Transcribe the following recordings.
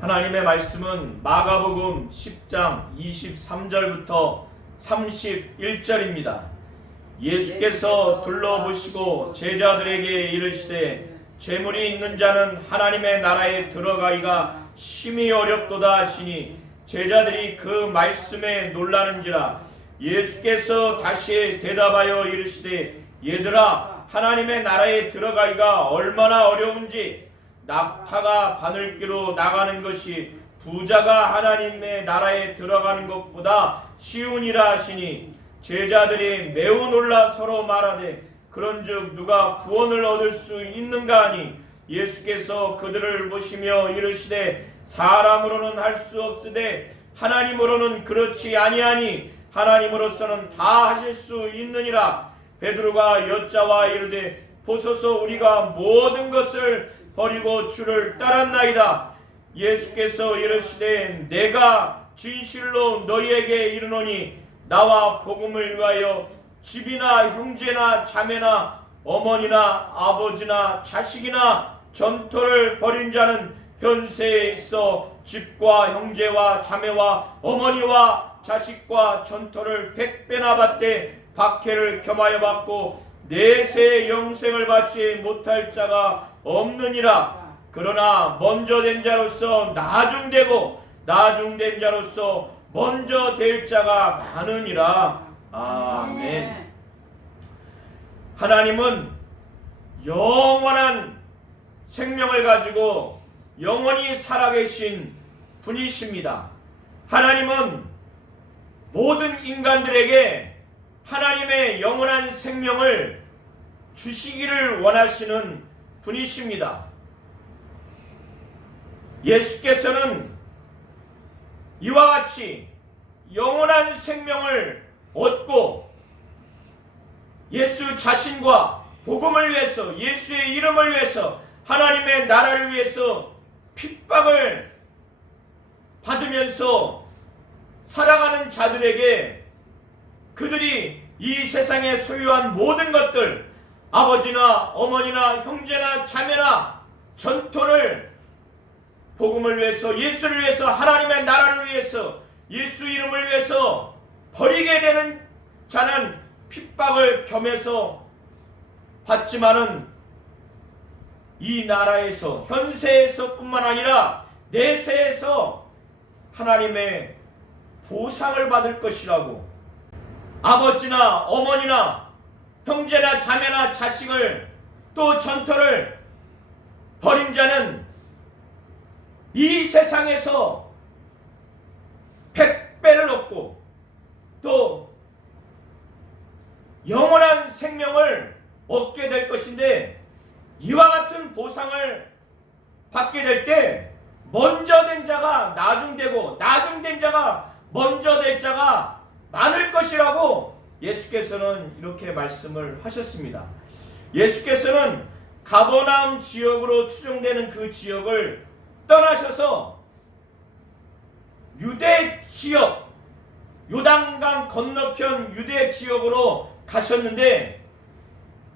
하나님의 말씀은 마가복음 10장 23절부터 31절입니다. 예수께서 둘러보시고 제자들에게 이르시되 재물이 있는 자는 하나님의 나라에 들어가기가 심히 어렵도다 하시니 제자들이 그 말씀에 놀라는지라. 예수께서 다시 대답하여 이르시되 얘들아, 하나님의 나라에 들어가기가 얼마나 어려운지 낙타가 바늘기로 나가는 것이 부자가 하나님의 나라에 들어가는 것보다 쉬우니라 하시니 제자들이 매우 놀라 서로 말하되 그런즉 누가 구원을 얻을 수 있는가 하니 예수께서 그들을 보시며 이르시되 사람으로는 할 수 없으되 하나님으로는 그렇지 아니하니 하나님으로서는 다 하실 수 있느니라. 베드로가 여짜와 이르되 보소서, 우리가 모든 것을 버리고 주를 따랐나이다. 예수께서 이르시되 내가 진실로 너희에게 이르노니 나와 복음을 위하여 집이나 형제나 자매나 어머니나 아버지나 자식이나 전토를 벌인 자는 현세에 있어 집과 형제와 자매와 어머니와 자식과 전토를 100배나 받되 박해를 겸하여 받고 내세의 영생을 받지 못할 자가 없느니라. 그러나 먼저 된 자로서 나중되고 나중된 자로서 먼저 될 자가 많으니라. 아멘. 하나님은 영원한 생명을 가지고 영원히 살아계신 분이십니다. 하나님은 모든 인간들에게 하나님의 영원한 생명을 주시기를 원하시는 분이십니다. 예수께서는 이와 같이 영원한 생명을 얻고 예수 자신과 복음을 위해서, 예수의 이름을 위해서, 하나님의 나라를 위해서 핍박을 받으면서 살아가는 자들에게 그들이 이 세상에 소유한 모든 것들, 아버지나 어머니나 형제나 자매나 전토를 복음을 위해서, 예수를 위해서, 하나님의 나라를 위해서, 예수 이름을 위해서 버리게 되는 자는 핍박을 겸해서 받지만은 이 나라에서, 현세에서 뿐만 아니라 내세에서 하나님의 보상을 받을 것이라고. 아버지나 어머니나 형제나 자매나 자식을 또 전토를 벌인 자는 이 세상에서 100배를 얻고 또 영원한 생명을 얻게 될 것인데, 이와 같은 보상을 받게 될 때 먼저 된 자가 나중되고 나중된 자가 먼저 될 자가 많을 것이라고 예수께서는 이렇게 말씀을 하셨습니다. 예수께서는 가버나움 지역으로 추정되는 그 지역을 떠나셔서 유대 지역, 요단강 건너편 유대 지역으로 가셨는데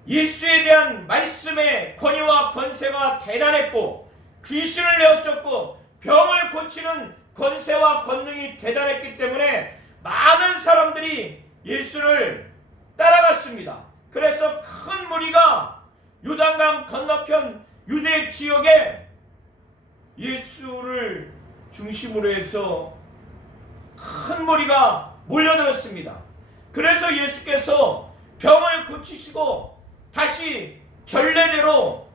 예수에 대한 말씀의 권위와 권세가 대단했고 귀신을 내어쫓고 병을 고치는 권세와 권능이 대단했기 때문에 많은 사람들이 예수를 따라갔습니다. 그래서 큰 무리가 요단강 건너편 유대 지역에 예수를 중심으로 해서 큰 무리가 몰려들었습니다. 그래서 예수께서 병을 고치시고 다시 전례대로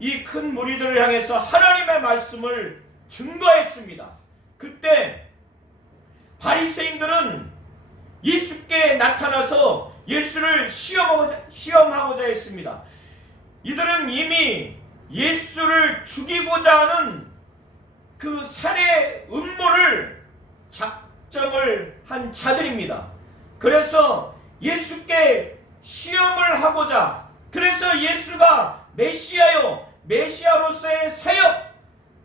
이 큰 무리들을 향해서 하나님의 말씀을 증거했습니다. 그때 바리새인들은 예수께 나타나서 예수를 시험하고자 했습니다. 이들은 이미 예수를 죽이고자 하는 그 살해 음모를 작정을 한 자들입니다. 그래서 예수께 시험을 하고자, 그래서 예수가 메시아요, 메시아로서의 사역,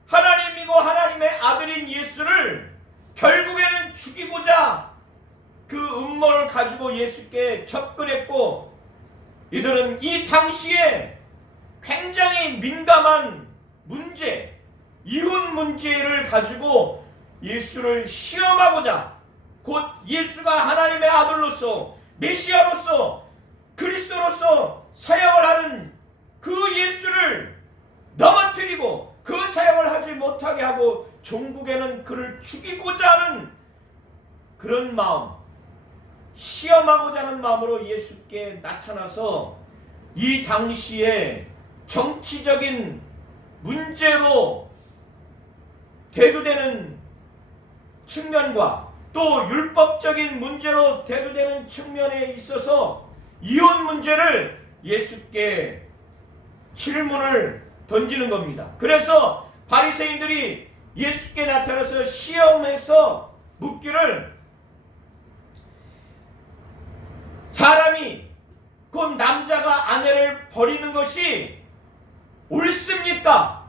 하나님이고 하나님의 아들인 예수를 결국에는 죽이고자 그 음모를 가지고 예수께 접근했고, 이들은 이 당시에 굉장히 민감한 문제, 이혼 이혼 문제를 가지고 예수를 시험하고자, 곧 예수가 하나님의 아들로서 메시아로서 그리스도로서 사역을 하는 그 예수를 넘어뜨리고 그 사역을 하지 못하게 하고 종국에는 그를 죽이고자 하는 그런 마음, 시험하고자 하는 마음으로 예수께 나타나서 이 당시에 정치적인 문제로 대두되는 측면과 또 율법적인 문제로 대두되는 측면에 있어서 이혼 문제를 예수께 질문을 던지는 겁니다. 그래서 바리새인들이 예수께 나타나서 시험해서 묻기를, 사람이 곧 남자가 아내를 버리는 것이 옳습니까?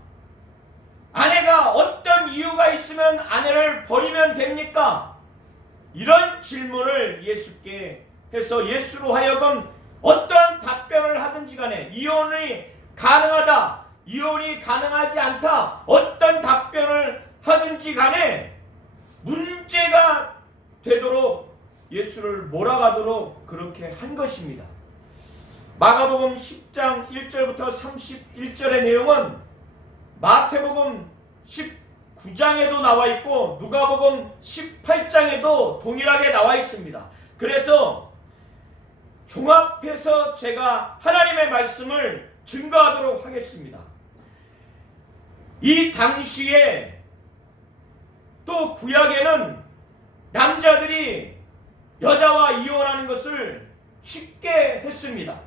아내가 어떤 이유가 있으면 아내를 버리면 됩니까? 이런 질문을 예수께 해서 예수로 하여금 어떤 답변을 하든지 간에 이혼이 가능하다, 이혼이 가능하지 않다, 어떤 답변을 하든지 간에 문제가 되도록 예수를 몰아가도록 그렇게 한 것입니다. 마가복음 10장 1절부터 31절의 내용은 마태복음 19장에도 나와 있고 누가복음 18장에도 동일하게 나와 있습니다. 그래서 종합해서 제가 하나님의 말씀을 증거하도록 하겠습니다. 이 당시에 또 구약에는 남자들이 여자와 이혼하는 것을 쉽게 했습니다.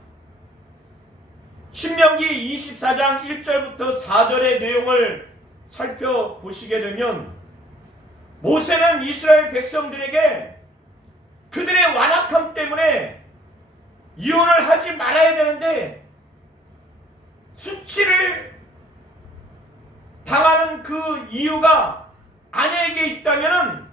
신명기 24장 1절부터 4절의 내용을 살펴보시게 되면 모세는 이스라엘 백성들에게 그들의 완악함 때문에 이혼을 하지 말아야 되는데 수치를 당하는 그 이유가 아내에게 있다면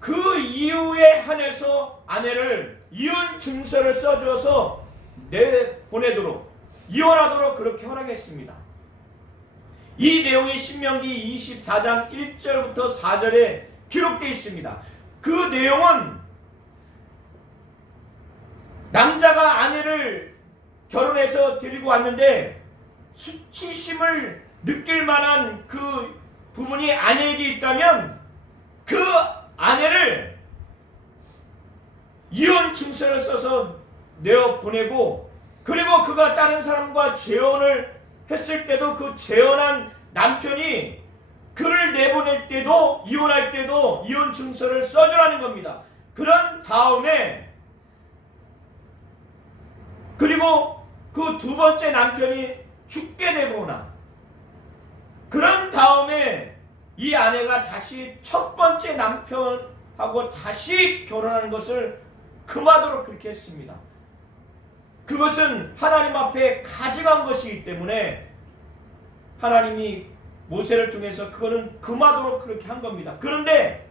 그 이유에 한해서 아내를 이혼 증서를 써주어서 내보내도록, 이혼하도록 그렇게 허락했습니다. 이 내용이 신명기 24장 1절부터 4절에 기록되어 있습니다. 그 내용은 남자가 아내를 결혼해서 데리고 왔는데 수치심을 느낄 만한 그 부분이 아내에게 있다면 그 아내를 이혼 증서를 써서 내어보내고, 그리고 그가 다른 사람과 재혼을 했을 때도 그 재혼한 남편이 그를 내보낼 때도 이혼할 때도 이혼 증서를 써주라는 겁니다. 그런 다음에 그리고 그 두 번째 남편이 죽게 되거나 그런 다음에 이 아내가 다시 첫 번째 남편하고 다시 결혼하는 것을 금하도록 그렇게 했습니다. 그것은 하나님 앞에 가증한 것이기 때문에 하나님이 모세를 통해서 그거는 금하도록 그렇게 한 겁니다. 그런데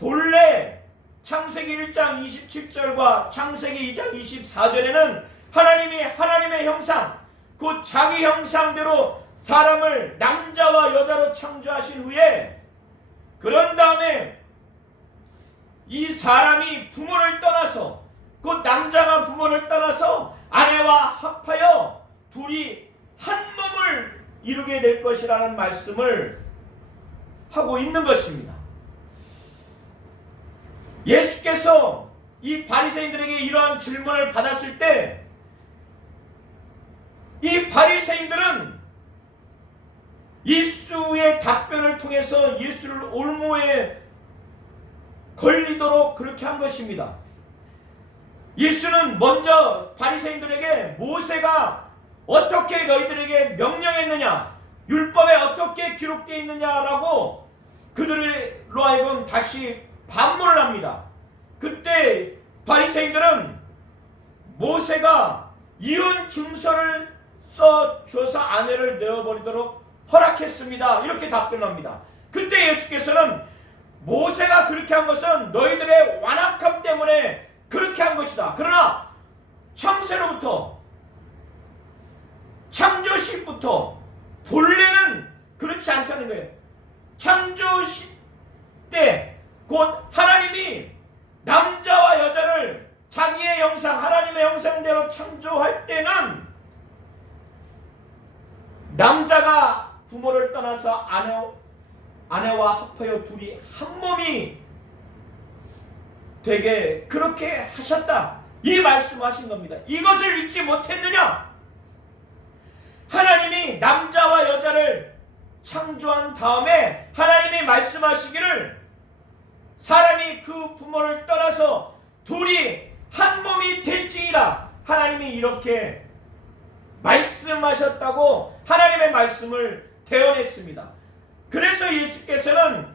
본래 창세기 1장 27절과 창세기 2장 24절에는 하나님이 하나님의 형상, 곧 자기 형상대로 사람을 남자와 여자로 창조하신 후에 그런 다음에 이 사람이 부모를 떠나서, 곧 남자가 부모를 떠나서 아내와 합하여 둘이 한 몸을 이루게 될 것이라는 말씀을 하고 있는 것입니다. 예수께서 이 바리새인들에게 이러한 질문을 받았을 때 이 바리새인들은 예수의 답변을 통해서 예수를 올무에 걸리도록 그렇게 한 것입니다. 예수는 먼저 바리새인들에게 모세가 어떻게 너희들에게 명령했느냐, 율법에 어떻게 기록되어 있느냐라고 그들로 하여금 다시 반문을 합니다. 그때 바리새인들은 모세가 이혼 증서를 써줘서 아내를 내어버리도록 허락했습니다, 이렇게 답변합니다. 그때 예수께서는 모세가 그렇게 한 것은 너희들의 완악함 때문에 그렇게 한 것이다. 그러나 창세로부터, 창조시부터 본래는 그렇지 않다. 부모를 떠나서 아내와 합하여 둘이 한 몸이 되게 그렇게 하셨다. 이 말씀하신 겁니다. 이것을 잊지 못했느냐? 하나님이 남자와 여자를 창조한 다음에 하나님이 말씀하시기를 사람이 그 부모를 떠나서 둘이 한 몸이 될지니라. 하나님이 이렇게 말씀하셨다고 하나님의 말씀을 대언했습니다. 그래서 예수께서는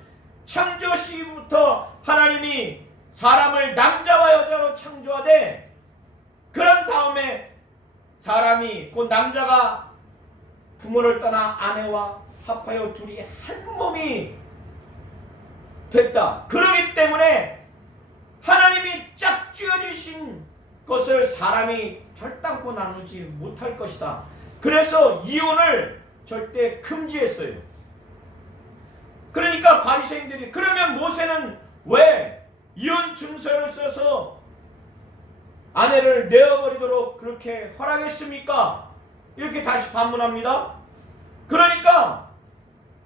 창조 시부터 하나님이 사람을 남자와 여자로 창조하되 그런 다음에 사람이 곧 남자가 부모를 떠나 아내와 합하여 둘이 한 몸이 됐다. 그러기 때문에 하나님이 짝지어주신 것을 사람이 결단코 나누지 못할 것이다. 그래서 이혼을 절대 금지했어요. 그러니까 바리새인들이 그러면 모세는 왜 이혼 증서를 써서 아내를 내어버리도록 그렇게 허락했습니까? 이렇게 다시 반문합니다. 그러니까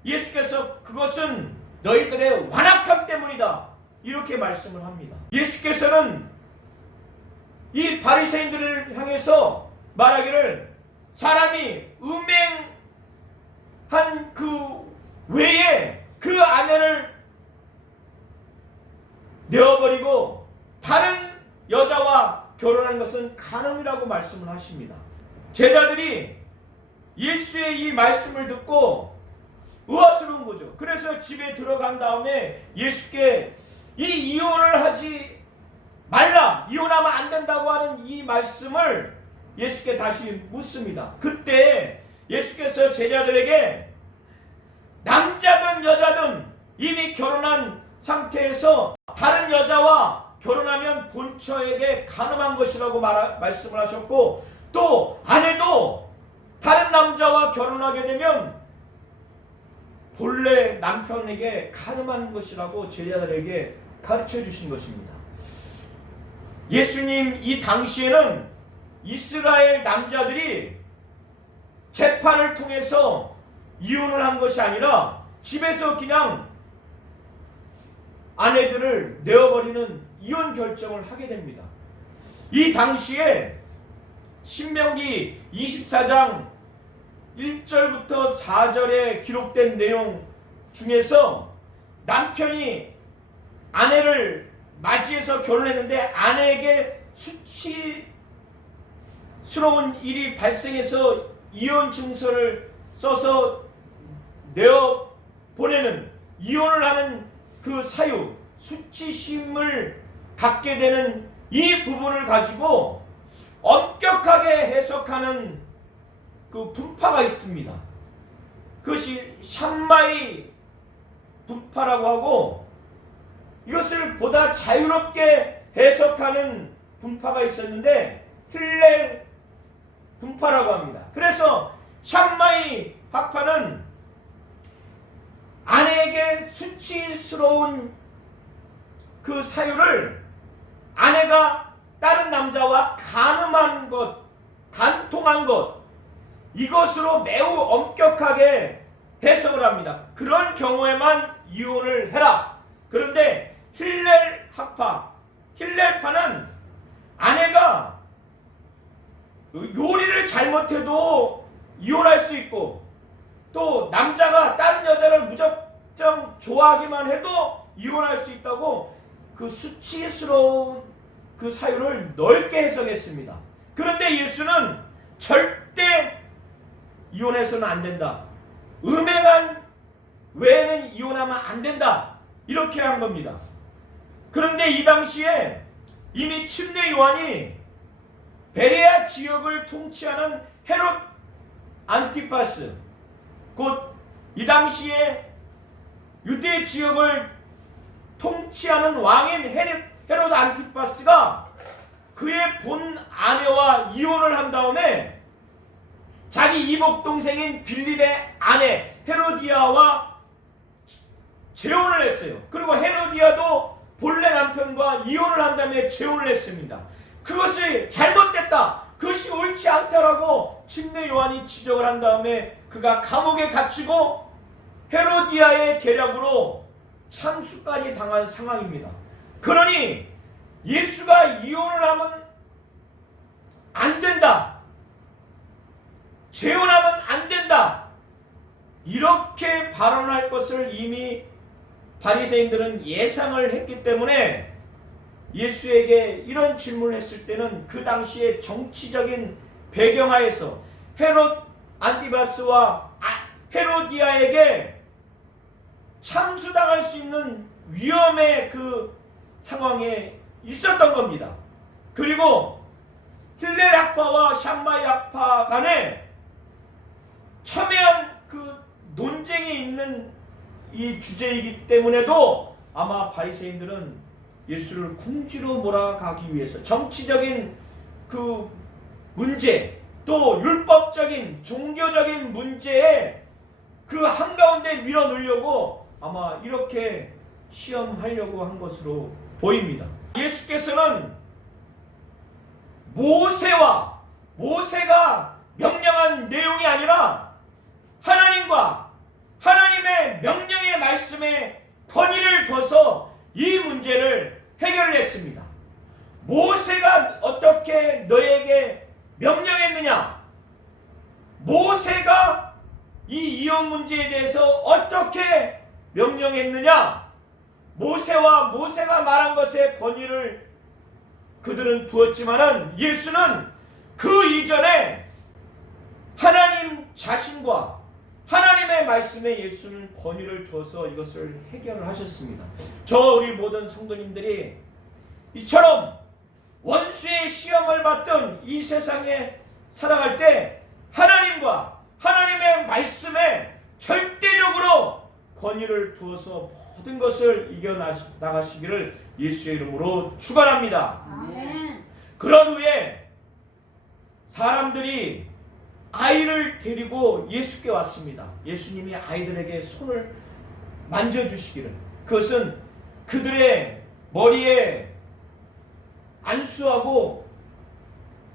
예수께서 그것은 너희들의 완악함 때문이다. 이렇게 말씀을 합니다. 예수께서는 이 바리새인들을 향해서 말하기를 사람이 음행한 그 외에 그 아내를 내어버리고 다른 여자와 결혼한 것은 간음이라고 말씀을 하십니다. 제자들이 예수의 이 말씀을 듣고 의아스러운 거죠. 그래서 집에 들어간 다음에 예수께 이 이혼을 하지 말라, 이혼하면 안 된다고 하는 이 말씀을 예수께 다시 묻습니다. 그때 예수께서 제자들에게 남자든 여자든 이미 결혼한 상태에서 다른 여자와 결혼하면 본처에게 간음한 것이라고 말씀을 하셨고, 또 아내도 다른 남자와 결혼하게 되면 본래 남편에게 간음한 것이라고 제자들에게 가르쳐 주신 것입니다. 예수님 이 당시에는 이스라엘 남자들이 재판을 통해서 이혼을 한 것이 아니라 집에서 그냥 아내들을 내어버리는 이혼 결정을 하게 됩니다. 이 당시에 신명기 24장 1절부터 4절에 기록된 내용 중에서 남편이 아내를 맞이해서 결혼했는데 아내에게 수치스러운 일이 발생해서 이혼 증서를 써서 내어 보내는, 이혼을 하는 그 사유, 수치심을 갖게 되는 이 부분을 가지고 엄격하게 해석하는 그 분파가 있습니다. 그것이 샴마이 분파라고 하고, 이것을 보다 자유롭게 해석하는 분파가 있었는데 힐렐 분파라고 합니다. 그래서 샴마이 학파는 아내에게 수치스러운 그 사유를 아내가 다른 남자와 간음한 것, 간통한 것, 이것으로 매우 엄격하게 해석을 합니다. 그런 경우에만 이혼을 해라. 그런데 힐렐 학파, 힐렐파는 아내가 요리를 잘못해도 이혼할 수 있고, 또 남자가 다른 여자를 무작정 좋아하기만 해도 이혼할 수 있다고 그 수치스러운 그 사유를 넓게 해석했습니다. 그런데 예수는 절대 이혼해서는 안 된다, 음행한 외에는 이혼하면 안 된다, 이렇게 한 겁니다. 그런데 이 당시에 이미 침례 요한이 베레아 지역을 통치하는 헤롯 안티파스, 곧 이 당시에 유대 지역을 통치하는 왕인 헤롯 안티파스가 그의 본 아내와 이혼을 한 다음에 자기 이복 동생인 빌립의 아내 헤로디아와 재혼을 했어요. 그리고 헤로디아도 본래 남편과 이혼을 한 다음에 재혼을 했습니다. 그것이 잘못됐다, 그것이 옳지 않다라고 침례 요한이 지적을 한 다음에 그가 감옥에 갇히고 헤로디아의 계략으로 참수까지 당한 상황입니다. 그러니 예수가 이혼을 하면 안 된다, 재혼하면 안 된다, 이렇게 발언할 것을 이미 바리새인들은 예상을 했기 때문에 예수에게 이런 질문을 했을 때는 그 당시의 정치적인 배경하에서 헤롯 안티바스와 헤로디아에게 참수당할 수 있는 위험의 그 상황에 있었던 겁니다. 그리고 힐렐 학파와 샴마이 학파 간에 첨예한 그 논쟁이 있는 이 주제이기 때문에도 아마 바리새인들은 예수를 궁지로 몰아가기 위해서 정치적인 그 문제, 또 율법적인 종교적인 문제에 그 한가운데 밀어넣으려고 아마 이렇게 시험하려고 한 것으로 보입니다. 예수께서는 모세가 명령한 내용이 아니라 하나님과 하나님의 명령의 말씀에 권위를 둬서 이 문제를 해결을 했습니다. 모세가 어떻게 너에게 명령했느냐? 모세가 이 이혼 문제에 대해서 어떻게 명령했느냐? 모세가 말한 것에 권위를 그들은 두었지만은 예수는 그 이전에 하나님 자신과 하나님의 말씀에 예수는 권위를 두어서 이것을 해결을 하셨습니다. 우리 모든 성도님들이 이처럼 원수의 시험을 받던 이 세상에 살아갈 때 하나님과 하나님의 말씀에 절대적으로 권위를 두어서 모든 것을 이겨나가시기를 예수의 이름으로 축원합니다. 아멘. 그런 후에 사람들이 아이를 데리고 예수께 왔습니다. 예수님이 아이들에게 손을 만져주시기를, 그것은 그들의 머리에 안수하고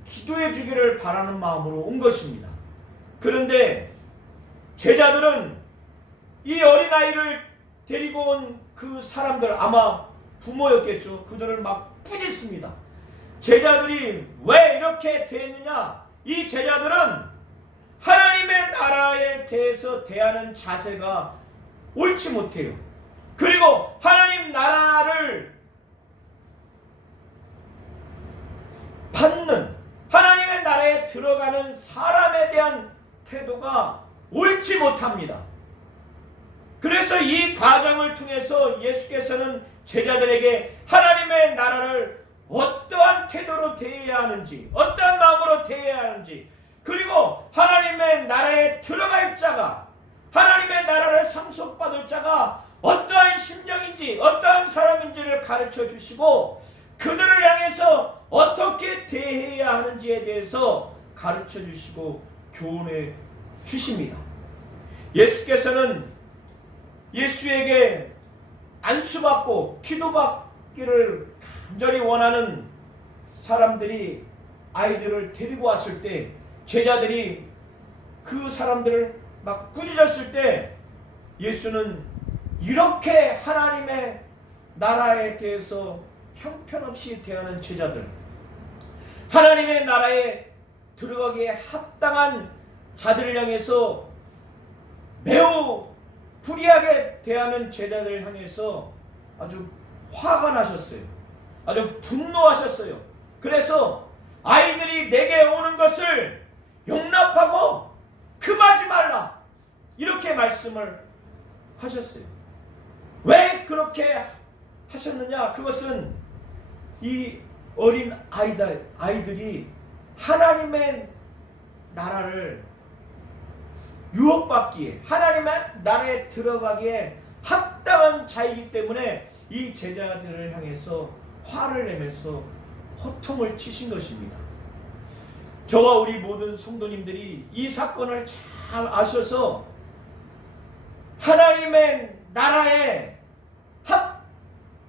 기도해 주기를 바라는 마음으로 온 것입니다. 그런데 제자들은 이 어린아이를 데리고 온 그 사람들, 아마 부모였겠죠. 그들을 막 꾸짖습니다. 제자들이 왜 이렇게 됐느냐? 이 제자들은 하나님의 나라에 대해서 대하는 자세가 옳지 못해요. 그리고 하나님 나라를 받는, 하나님의 나라에 들어가는 사람에 대한 태도가 옳지 못합니다. 그래서 이 과정을 통해서 예수께서는 제자들에게 하나님의 나라를 어떠한 태도로 대해야 하는지, 어떠한 마음으로 대해야 하는지, 그리고 하나님의 나라에 들어갈 자가, 하나님의 나라를 상속받을 자가 어떠한 심령인지, 어떠한 사람인지를 가르쳐 주시고 그들을 향해서 어떻게 대해야 하는지에 대해서 가르쳐 주시고 교훈해 주십니다. 예수께서는 예수에게 안수받고 기도받기를 간절히 원하는 사람들이 아이들을 데리고 왔을 때, 제자들이 그 사람들을 막 꾸짖었을 때 예수는 이렇게 하나님의 나라에 대해서 형편없이 대하는 제자들, 하나님의 나라에 들어가기에 합당한 자들을 향해서 매우 불의하게 대하는 제자들을 향해서 아주 화가 나셨어요. 아주 분노하셨어요. 그래서 아이들이 내게 오는 것을 용납하고 금하지 말라, 이렇게 말씀을 하셨어요. 왜 그렇게 하셨느냐? 그것은 이 어린 아이들이 하나님의 나라를 유혹받기에, 하나님의 나라에 들어가기에 합당한 자이기 때문에 이 제자들을 향해서 화를 내면서 호통을 치신 것입니다. 저와 우리 모든 성도님들이 이 사건을 잘 아셔서 하나님의 나라에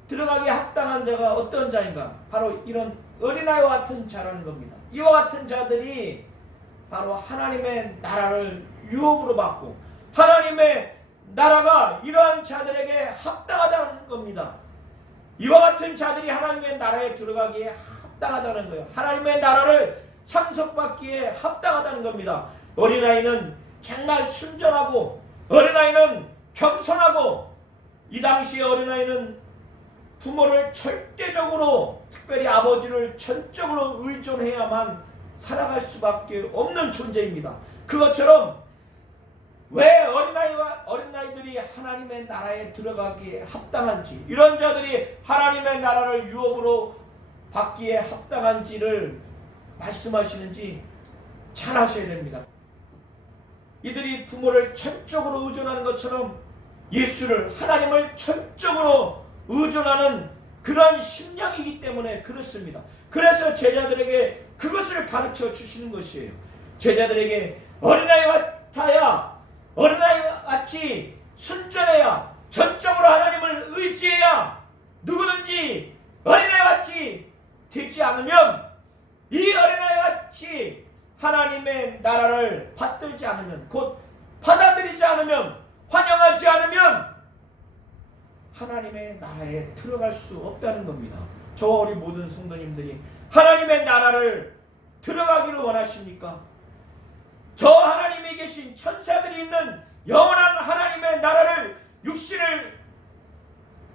들어가기에 합당한 자가 어떤 자인가? 바로 이런 어린아이와 같은 자라는 겁니다. 이와 같은 자들이 바로 하나님의 나라를 유업으로 받고 하나님의 나라가 이러한 자들에게 합당하다는 겁니다. 이와 같은 자들이 하나님의 나라에 들어가기에 합당하다는 거예요. 하나님의 나라를 상속받기에 합당하다는 겁니다. 어린아이는 정말 순전하고 어린아이는 겸손하고 이 당시에 어린아이는 부모를 절대적으로 특별히 아버지를 전적으로 의존해야만 살아갈 수밖에 없는 존재입니다. 그것처럼 왜 어린아이들이 하나님의 나라에 들어가기에 합당한지 이런 자들이 하나님의 나라를 유업으로 받기에 합당한지를 말씀하시는지 잘 아셔야 됩니다. 이들이 부모를 전적으로 의존하는 것처럼 예수를 하나님을 전적으로 의존하는 그런 심령이기 때문에 그렇습니다. 그래서 제자들에게 그것을 가르쳐 주시는 것이에요. 제자들에게 어린아이 같아야 어린아이 같이 순전해야 전적으로 하나님을 의지해야 누구든지 어린아이 같이 되지 않으면 이 어린아이 같이 하나님의 나라를 받들지 않으면 곧 받아들이지 않으면 환영하지 않으면 하나님의 나라에 들어갈 수 없다는 겁니다. 저와 우리 모든 성도님들이 하나님의 나라를 들어가기를 원하십니까? 저 하나님이 계신 천사들이 있는 영원한 하나님의 나라를 육신을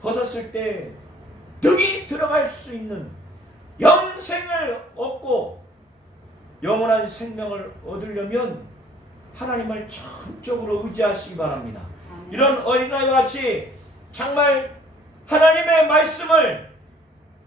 벗었을 때 능히 들어갈 수 있는 영생을 얻고 영원한 생명을 얻으려면 하나님을 전적으로 의지하시기 바랍니다. 이런 어린아이와 같이 정말 하나님의 말씀을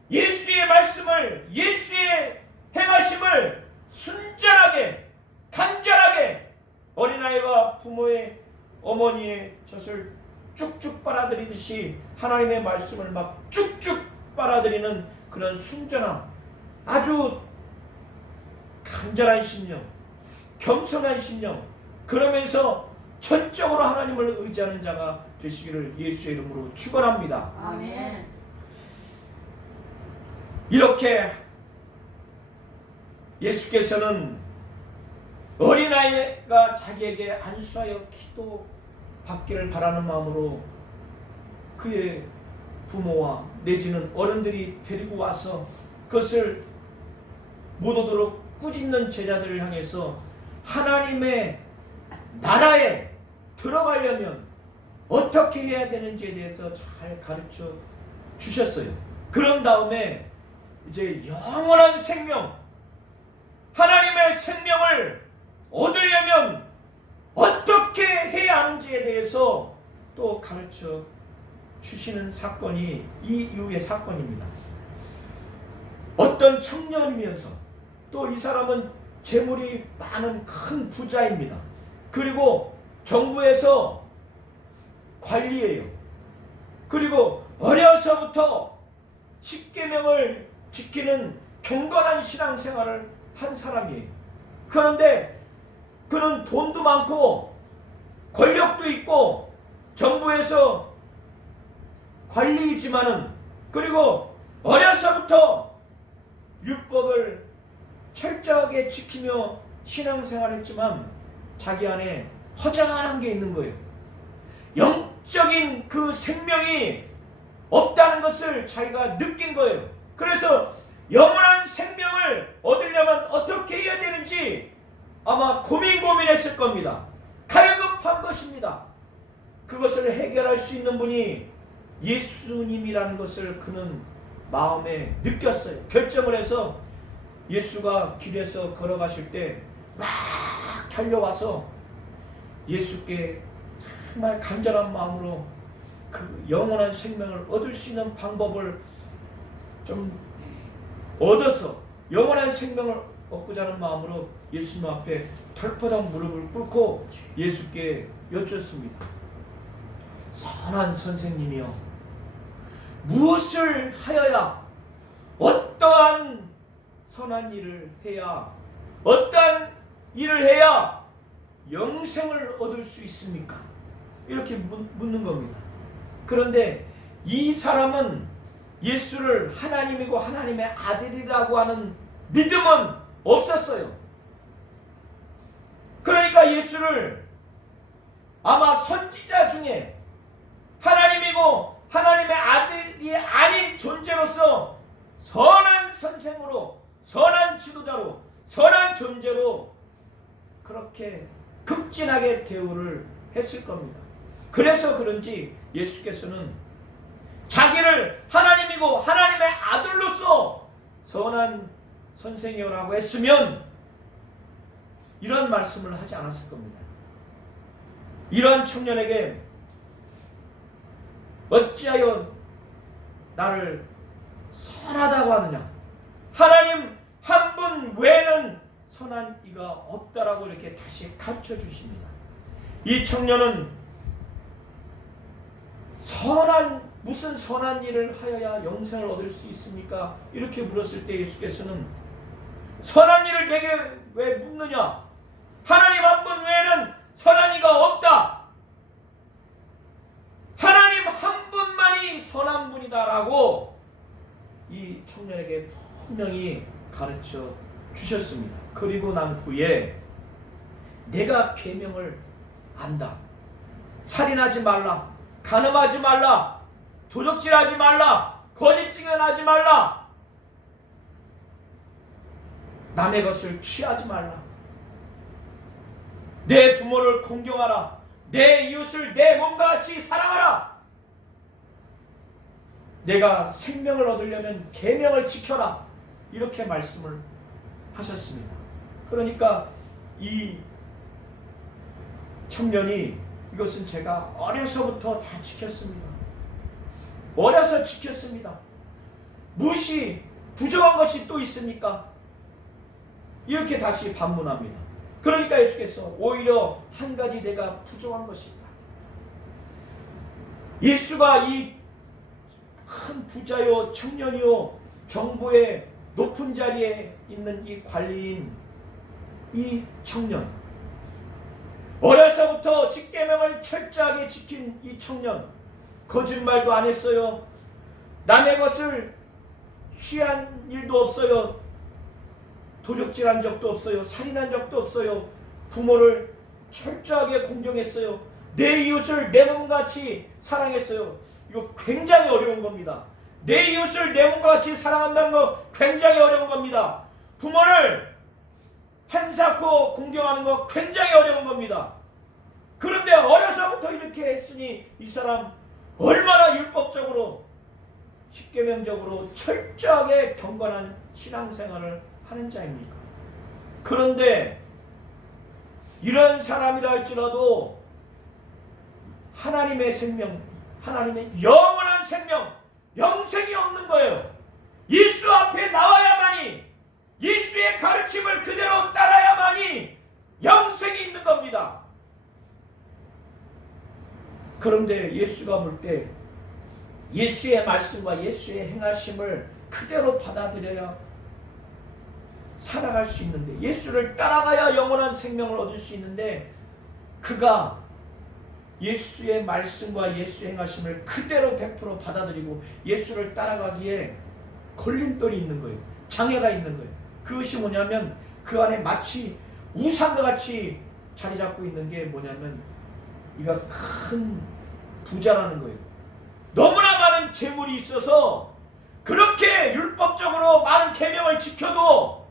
예수의 말씀을 예수의 행하심을 순전하게 간절하게 어린아이와 부모의 어머니의 젖을 쭉쭉 빨아들이듯이 하나님의 말씀을 막 쭉쭉 빨아들이는 그런 순전함, 아주 간절한 심령, 겸손한 심령, 그러면서 전적으로 하나님을 의지하는 자가 되시기를 예수의 이름으로 축원합니다. 아멘. 이렇게 예수께서는 어린아이가 자기에게 안수하여 기도받기를 바라는 마음으로 그의 부모와 내지는 어른들이 데리고 와서 그것을 못 오도록 꾸짖는 제자들을 향해서 하나님의 나라에 들어가려면 어떻게 해야 되는지에 대해서 잘 가르쳐 주셨어요. 그런 다음에 이제 영원한 생명, 하나님의 생명을 얻으려면 어떻게 해야 하는지에 대해서 또 가르쳐 주시는 사건이 이 이후의 사건입니다. 어떤 청년이면서 또 이 사람은 재물이 많은 큰 부자입니다. 그리고 정부에서 관리해요. 그리고 어려서부터 십계명을 지키는 경건한 신앙생활을 한 사람이에요. 그런데 그는 돈도 많고 권력도 있고 정부에서 관리이지만은 그리고 어려서부터 율법을 철저하게 지키며 신앙생활했지만 자기 안에 허전한 게 있는 거예요. 영적인 그 생명이 없다는 것을 자기가 느낀 거예요. 그래서 영원한 생명을 얻으려면 어떻게 해야 되는지 아마 고민했을 겁니다. 갈급한 것입니다. 그것을 해결할 수 있는 분이 예수님이라는 것을 그는 마음에 느꼈어요. 결정을 해서 예수가 길에서 걸어가실 때 막 달려와서 예수께 정말 간절한 마음으로 그 영원한 생명을 얻을 수 있는 방법을 좀 얻어서 영원한 생명을 얻고자 하는 마음으로 예수님 앞에 털퍼덕 무릎을 꿇고 예수께 여쭙습니다. 선한 선생님이여, 무엇을 하여야, 어떠한 선한 일을 해야, 어떠한 일을 해야 영생을 얻을 수 있습니까? 이렇게 묻는 겁니다. 그런데 이 사람은 예수를 하나님이고 하나님의 아들이라고 하는 믿음은 없었어요. 그러니까 예수를 아마 선지자 중에 하나님이고 하나님의 아들이 아닌 존재로서 선한 선생으로, 선한 지도자로, 선한 존재로 그렇게 극진하게 대우를 했을 겁니다. 그래서 그런지 예수께서는 자기를 하나님이고 하나님의 아들로서 선한 선생이라고 했으면 이런 말씀을 하지 않았을 겁니다. 이러한 청년에게 어찌하여 나를 선하다고 하느냐, 하나님 한 분 외에는 선한 이가 없다라고 이렇게 다시 가르쳐 주십니다. 이 청년은 무슨 선한 일을 하여야 영생을 얻을 수 있습니까? 이렇게 물었을 때 예수께서는 선한 일을 내게 왜 묻느냐? 하나님 한 분 외에는 선한 이가 없다. 하나님 한 분만이 선한 분이다라고 이 청년에게 분명히 가르쳐 주셨습니다. 그리고 난 후에 내가 계명을 안다. 살인하지 말라. 간음하지 말라. 도적질하지 말라. 거짓 증언하지 말라. 남의 것을 취하지 말라. 내 부모를 공경하라. 내 이웃을 내 몸과 같이 사랑하라. 내가 생명을 얻으려면 계명을 지켜라. 이렇게 말씀을 하셨습니다. 그러니까 이 청년이 이것은 제가 어려서부터 다 지켰습니다. 어려서 지켰습니다. 무엇이 부정한 것이 또 있습니까? 이렇게 다시 반문합니다. 그러니까 예수께서 오히려 한 가지 내가 부정한 것이다. 예수가 이 큰 부자요 청년이요 정부의 높은 자리에 있는 이 관리인 이 청년, 어려서부터 십계명을 철저하게 지킨 이 청년, 거짓말도 안 했어요. 남의 것을 취한 일도 없어요. 도적질한 적도 없어요. 살인한 적도 없어요. 부모를 철저하게 공경했어요. 내 이웃을 내 몸같이 사랑했어요. 이거 굉장히 어려운 겁니다. 내 이웃을 내 몸과 같이 사랑한다는 거 굉장히 어려운 겁니다. 부모를 한사코 공경하는 거 굉장히 어려운 겁니다. 그런데 어려서부터 이렇게 했으니 이 사람 얼마나 율법적으로 십계명적으로 철저하게 경건한 신앙생활을 하는 자입니까? 그런데 이런 사람이라 할지라도 하나님의 생명, 하나님의 영원한 생명, 영생이 없는 거예요. 예수 앞에 나와야만이, 예수의 가르침을 그대로 따라야만이 영생이 있는 겁니다. 그런데 예수가 볼 때 예수의 말씀과 예수의 행하심을 그대로 받아들여야 살아갈 수 있는데, 예수를 따라가야 영원한 생명을 얻을 수 있는데, 그가 예수의 말씀과 예수의 행하심을 그대로 100% 받아들이고 예수를 따라가기에 걸림돌이 있는 거예요. 장애가 있는 거예요. 그것이 뭐냐면 그 안에 마치 우상과 같이 자리 잡고 있는 게 뭐냐면 이가 큰 부자라는 거예요. 너무나 많은 재물이 있어서 그렇게 율법적으로 많은 계명을 지켜도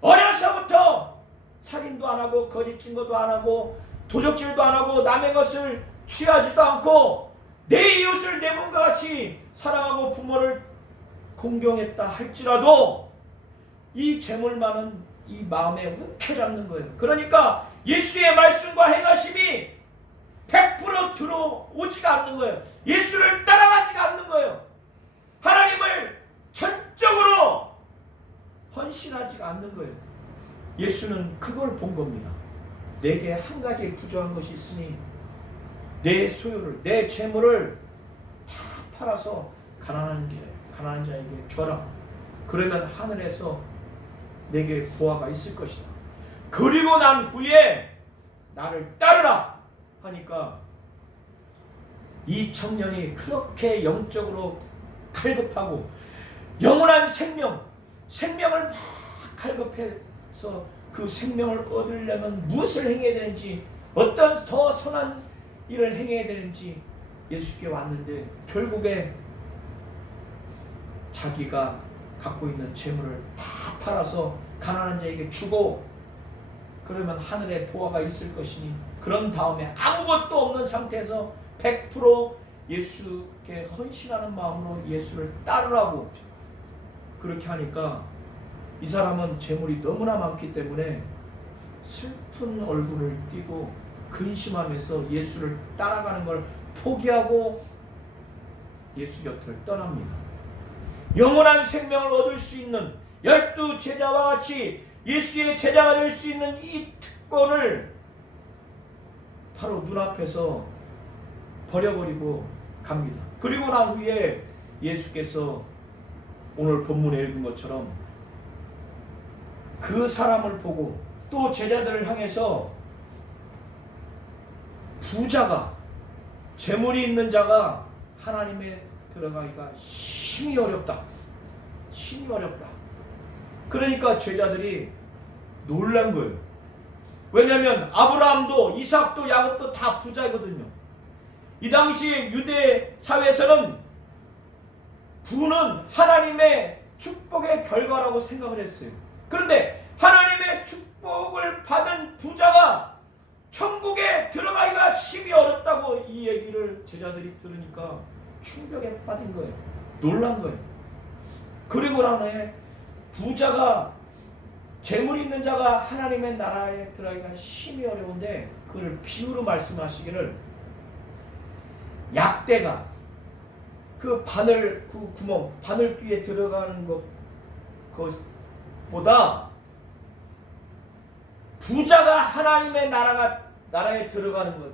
어려서부터 살인도 안 하고 거짓 증거도 안 하고 도적질도 안 하고 남의 것을 취하지도 않고 내 이웃을 내 몸과 같이 사랑하고 부모를 공경했다 할지라도 이 재물만은 이 마음에 움켜잡는 거예요. 그러니까 예수의 말씀과 행하심이 100% 들어오지가 않는 거예요. 예수를 따라가지가 않는 거예요. 하나님을 전적으로 헌신하지가 않는 거예요. 예수는 그걸 본 겁니다. 내게 한 가지 부족한 것이 있으니 내 소유를, 내 재물을 다 팔아서 가난한 자에게 줘라. 그러면 하늘에서 내게 보화가 있을 것이다. 그리고 난 후에 나를 따르라 하니까 이 청년이 그렇게 영적으로 갈급하고 영원한 생명을 막 갈급해서 그 생명을 얻으려면 무엇을 행해야 되는지, 어떤 더 선한 일을 행해야 되는지 예수께 왔는데 결국에 자기가 갖고 있는 재물을 다 팔아서 가난한 자에게 주고, 그러면 하늘에 보화가 있을 것이니, 그런 다음에 아무것도 없는 상태에서 100% 예수께 헌신하는 마음으로 예수를 따르라고 그렇게 하니까 이 사람은 재물이 너무나 많기 때문에 슬픈 얼굴을 띠고 근심하면서 예수를 따라가는 걸 포기하고 예수 곁을 떠납니다. 영원한 생명을 얻을 수 있는 12 제자와 같이 예수의 제자가 될 수 있는 이 특권을 바로 눈앞에서 버려버리고 갑니다. 그리고 난 후에 예수께서 오늘 본문에 읽은 것처럼 그 사람을 보고 또 제자들을 향해서 부자가, 재물이 있는 자가 하나님에 들어가기가 심히 어렵다. 심히 어렵다. 그러니까 제자들이 놀란 거예요. 왜냐하면 아브라함도 이삭도 야곱도 다 부자거든요. 이 당시 유대 사회에서는 부는 하나님의 축복의 결과라고 생각을 했어요. 그런데 하나님의 축복을 받은 부자가 천국에 들어가기가 심히 어렵다고 이 얘기를 제자들이 들으니까 충격에 빠진 거예요. 놀란 거예요. 그리고 나서 부자가, 재물이 있는 자가 하나님의 나라에 들어가기가 심히 어려운데 그걸 비유로 말씀하시기를, 약대가 그 바늘, 그 구멍, 바늘귀에 들어가는 것보다 부자가 하나님의 나라에 들어가는 것,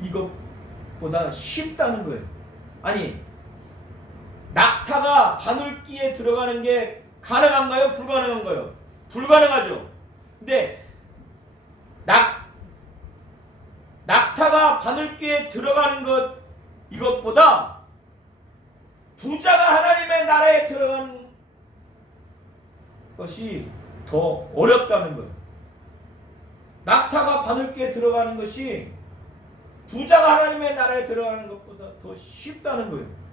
이것보다 쉽다는 거예요. 아니, 낙타가 바늘귀에 들어가는 게 가능한가요? 불가능한가요? 불가능하죠. 근데 낙타가 바늘귀에 들어가는 것, 이것보다 부자가 하나님의 나라에 들어가는 것이 더 어렵다는 거예요. 낙타가 바늘귀에 들어가는 것이 부자가 하나님의 나라에 들어가는 것보다 더 쉽다는 거예요.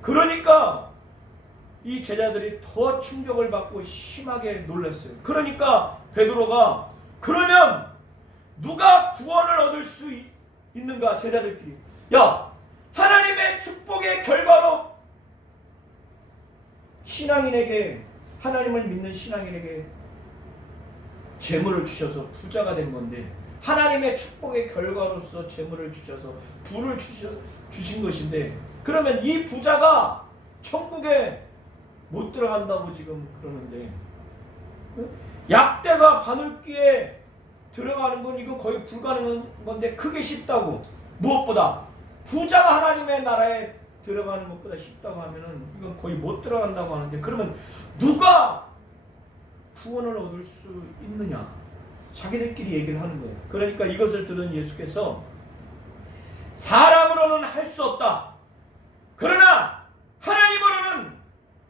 그러니까 이 제자들이 더 충격을 받고 심하게 놀랐어요. 그러니까 베드로가, 그러면 누가 구원을 얻을 수 있는가? 제자들끼리, 야, 하나님의 축복의 결과로 신앙인에게, 하나님을 믿는 신앙인에게 재물을 주셔서 부자가 된 건데, 하나님의 축복의 결과로서 재물을 주셔서 부를 주신 것인데, 그러면 이 부자가 천국에 못 들어간다고 지금 그러는데, 약대가 바늘귀에 들어가는 건 이거 거의 불가능한 건데 그게 쉽다고, 무엇보다 부자가 하나님의 나라에 들어가는 것보다 쉽다고 하면은 이건 거의 못 들어간다고 하는데, 그러면 누가 구원을 얻을 수 있느냐? 자기들끼리 얘기를 하는 거예요. 그러니까 이것을 들은 예수께서 사람으로는 할 수 없다. 그러나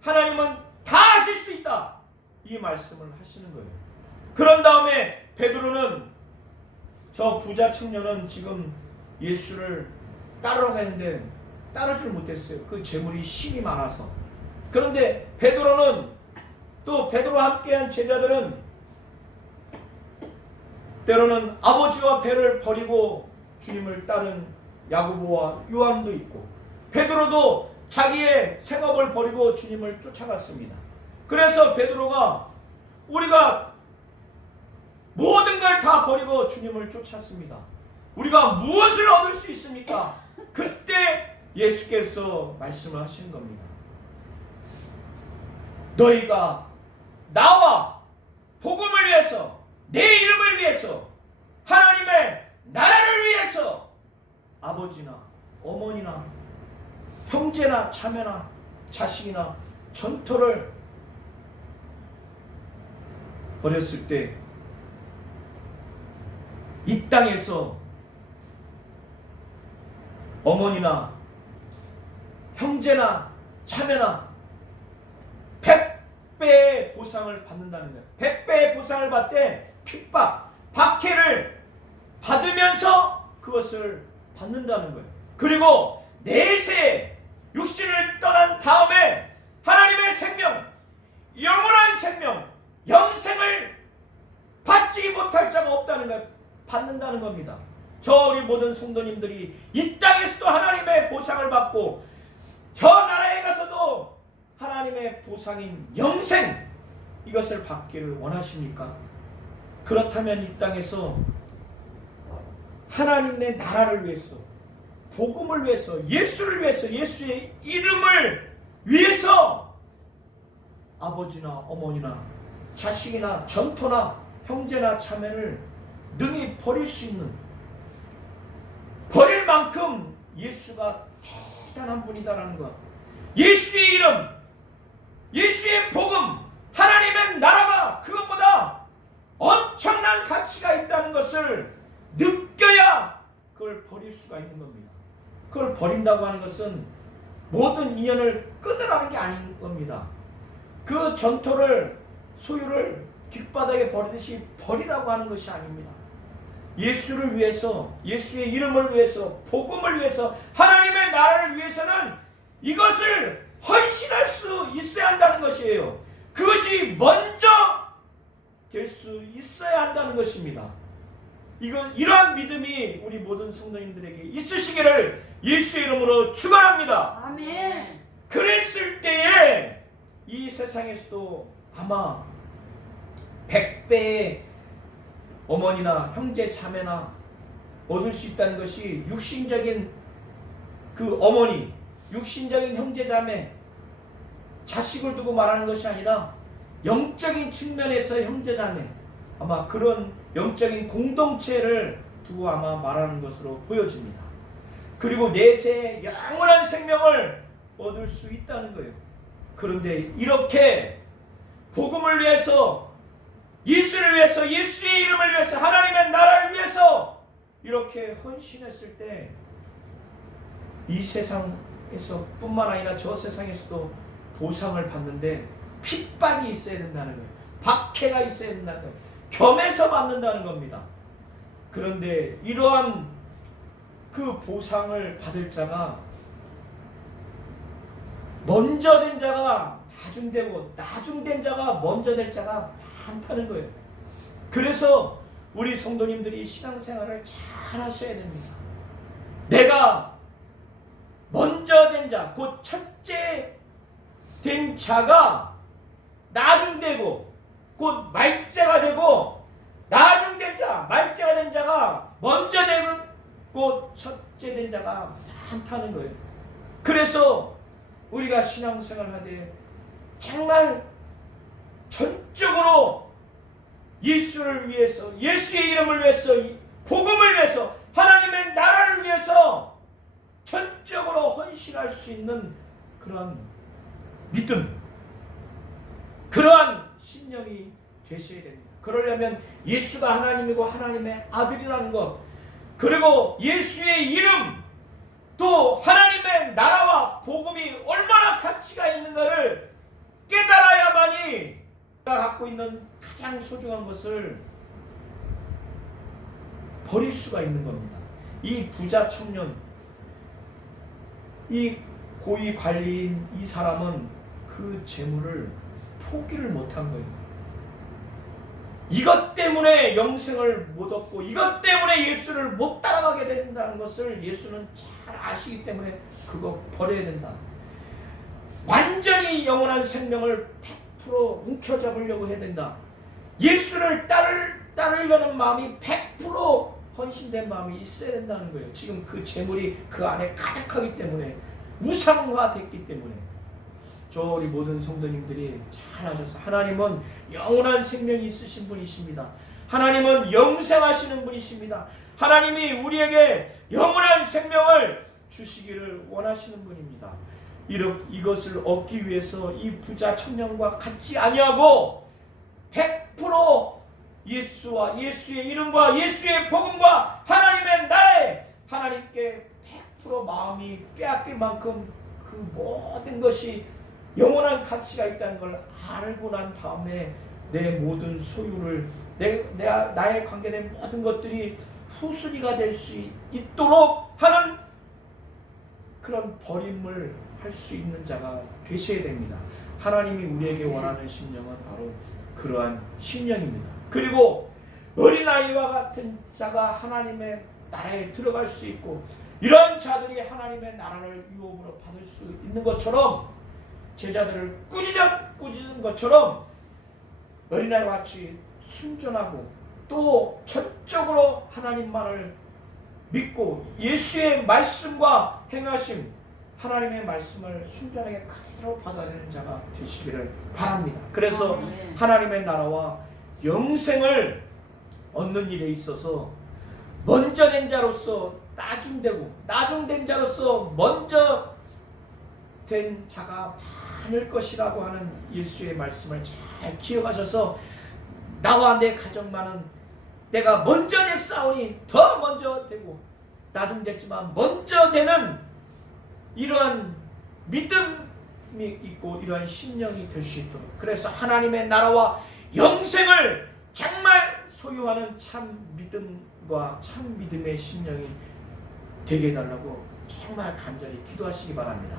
하나님은 다 하실 수 있다. 이 말씀을 하시는 거예요. 그런 다음에 베드로는, 저 부자 청년은 지금 예수를 따르러 갔는데 따르질 못했어요. 그 재물이 힘이 많아서. 그런데 베드로는, 또 베드로와 함께한 제자들은 때로는 아버지와 배를 버리고 주님을 따른 야고보와 요한도 있고, 베드로도 자기의 생업을 버리고 주님을 쫓아갔습니다. 그래서 베드로가, 우리가 모든 걸 다 버리고 주님을 쫓았습니다. 우리가 무엇을 얻을 수 있습니까? 그때 예수께서 말씀을 하시는 겁니다. 너희가 나와 복음을 위해서, 내 이름을 위해서, 하나님의 나라를 위해서 아버지나 어머니나 형제나 자매나 자식이나 전토를 벌였을 때 이 땅에서 어머니나 형제나 자매나 100배의 보상을 받는다는 거예요. 100배의 보상을 받되 핍박, 박해를 받으면서 그것을 받는다는 거예요. 그리고 내세 육신을 떠난 다음에 하나님의 생명, 영원한 생명, 영생을 받지 못할 자가 없다는 걸 받는다는 겁니다. 저 우리 모든 성도님들이 이 땅에서도 하나님의 보상을 받고 저 나라에 가서도 하나님의 보상인 영생, 이것을 받기를 원하십니까? 그렇다면 이 땅에서 하나님의 나라를 위해서, 복음을 위해서, 예수를 위해서, 예수의 이름을 위해서 아버지나 어머니나 자식이나 전토나 형제나 자매를 능히 버릴 수 있는, 버릴 만큼 예수가 대단한 분이다라는 것, 예수의 이름, 예수의 복음, 하나님의 나라가 그것보다 엄청난 가치가 있다는 것을 느껴야 그걸 버릴 수가 있는 겁니다. 그걸 버린다고 하는 것은 모든 인연을 끊으라는 게 아닌 겁니다. 그 전토를, 소유를 길바닥에 버리듯이 버리라고 하는 것이 아닙니다. 예수를 위해서, 예수의 이름을 위해서, 복음을 위해서, 하나님의 나라를 위해서는 이것을 헌신할 수 있어야 한다는 것이에요. 그것이 먼저 될 수 있어야 한다는 것입니다. 이러한 믿음이 우리 모든 성도님들에게 있으시기를 예수의 이름으로 축원합니다. 아멘. 그랬을 때에 이 세상에서도 아마 100배의 어머니나 형제 자매나 얻을 수 있다는 것이 육신적인 그 어머니, 육신적인 형제 자매, 자식을 두고 말하는 것이 아니라 영적인 측면에서 형제 자매, 아마 그런 영적인 공동체를 두고 아마 말하는 것으로 보여집니다. 그리고 내세의 영원한 생명을 얻을 수 있다는 거예요. 그런데 이렇게 복음을 위해서, 예수를 위해서, 예수의 이름을 위해서, 하나님의 나라를 위해서 이렇게 헌신했을 때 이 세상에서 뿐만 아니라 저 세상에서도 보상을 받는데 핍박이 있어야 된다는 거예요. 박해가 있어야 된다는 거예요. 겸해서 받는다는 겁니다. 그런데 이러한 그 보상을 받을 자가 먼저 된 자가 나중되고 나중된 자가 먼저 될 자가 많다는 거예요. 그래서 우리 성도님들이 신앙생활을 잘 하셔야 됩니다. 내가 먼저 된 자, 곧 첫째 된 자가 나중되고 곧 말째가 되고, 나중된 자, 말째가 된 자가 먼저 되고 곧 첫째 된 자가 많다는 거예요. 그래서 우리가 신앙생활을 하되 정말 전적으로 예수를 위해서, 예수의 이름을 위해서, 복음을 위해서, 하나님의 나라를 위해서 전적으로 헌신할 수 있는 그러한 믿음, 그러한 심령이 되셔야 됩니다. 그러려면 예수가 하나님이고 하나님의 아들이라는 것, 그리고 예수의 이름, 또 하나님의 나라와 복음이 얼마나 가치가 있는가를 깨달아야만이 내가 갖고 있는 가장 소중한 것을 버릴 수가 있는 겁니다. 이 부자 청년, 이 고위 관리인 이 사람은 그 재물을 포기를 못한 거예요. 이것 때문에 영생을 못 얻고 이것 때문에 예수를 못 따라가게 된다는 것을 예수는 잘 아시기 때문에 그거 버려야 된다. 완전히 영원한 생명을 100% 움켜잡으려고 해야 된다. 예수를 따르려는 마음이 100% 헌신된 마음이 있어야 된다는 거예요. 지금 그 재물이 그 안에 가득하기 때문에, 우상화됐기 때문에. 저 우리 모든 성도님들이 잘 아셔서, 하나님은 영원한 생명이 있으신 분이십니다. 하나님은 영생하시는 분이십니다. 하나님이 우리에게 영원한 생명을 주시기를 원하시는 분입니다. 이것을 얻기 위해서 이 부자 청년과 같지 아니하고 100% 예수와 예수의 이름과 예수의 복음과 하나님의 나라에 하나님께 100% 마음이 빼앗길 만큼 그 모든 것이 영원한 가치가 있다는 걸 알고 난 다음에 내 모든 소유를 나의 관계된 모든 것들이 후순위가 될 수 있도록 하는 그런 버림을 할 수 있는 자가 되셔야 됩니다. 하나님이 우리에게 원하는 심령은 바로 그러한 심령입니다. 그리고 어린아이와 같은 자가 하나님의 나라에 들어갈 수 있고, 이런 자들이 하나님의 나라를 유업으로 받을 수 있는 것처럼, 제자들을 꾸짖은 것처럼 어린아이와 같이 순전하고 또 전적으로 하나님만을 믿고 예수의 말씀과 행하심, 하나님의 말씀을 순전하게 그대로 받아내는 자가 되시기를 바랍니다. 그래서 하나님의 나라와 영생을 얻는 일에 있어서 먼저 된 자로서 나중되고, 나중된 자로서 먼저 된 자가 많을 것이라고 하는 예수의 말씀을 잘 기억하셔서, 나와 내 가정만은 내가 먼저 됐사오니 더 먼저 되고, 나중됐지만 먼저 되는 이러한 믿음이 있고 이러한 심령이 될 수 있도록, 그래서 하나님의 나라와 영생을 정말 소유하는 참 믿음과 참 믿음의 심령이 되게 해달라고 정말 간절히 기도하시기 바랍니다.